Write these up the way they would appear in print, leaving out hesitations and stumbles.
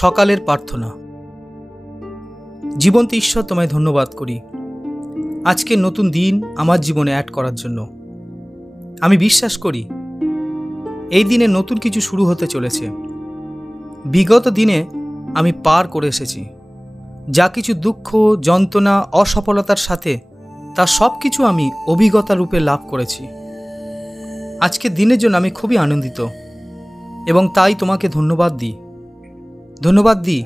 সকালের প্রার্থনা। জীবন্ত ঈশ্বর, তোমায় ধন্যবাদ করি আজকে নতুন দিন আমার জীবনে অ্যাড করার জন্য। আমি বিশ্বাস করি এই দিনে নতুন কিছু শুরু হতে চলেছে। বিগত দিনে আমি পার করে এসেছি, যা কিছু দুঃখ, যন্ত্রণা, অসফলতার সাথে তার সব কিছু আমি অভিজ্ঞতা রূপে লাভ করেছি। আজকের দিনের জন্য আমি খুবই আনন্দিত এবং তাই তোমাকে ধন্যবাদ দিই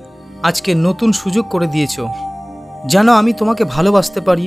আজকে নতুন সুযোগ করে দিয়েছো যেন আমি তোমাকে ভালোবাসতে পারি।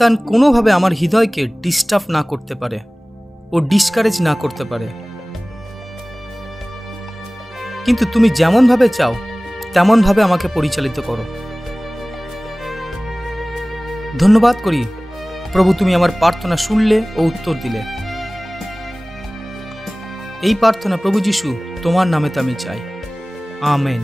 তান কোনোভাবে আমার হৃদয়কে ডিস্টার্ব না করতে পারে ও ডিসকারেজ না করতে পারে, কিন্তু তুমি যেমনভাবে চাও তেমনভাবে আমাকে পরিচালিত করো। ধন্যবাদ করি প্রভু, তুমি আমার প্রার্থনা শুনলে ও উত্তর দিলে। এই প্রার্থনা প্রভু যিশু তোমার নামেতে আমি চাই। আমেন।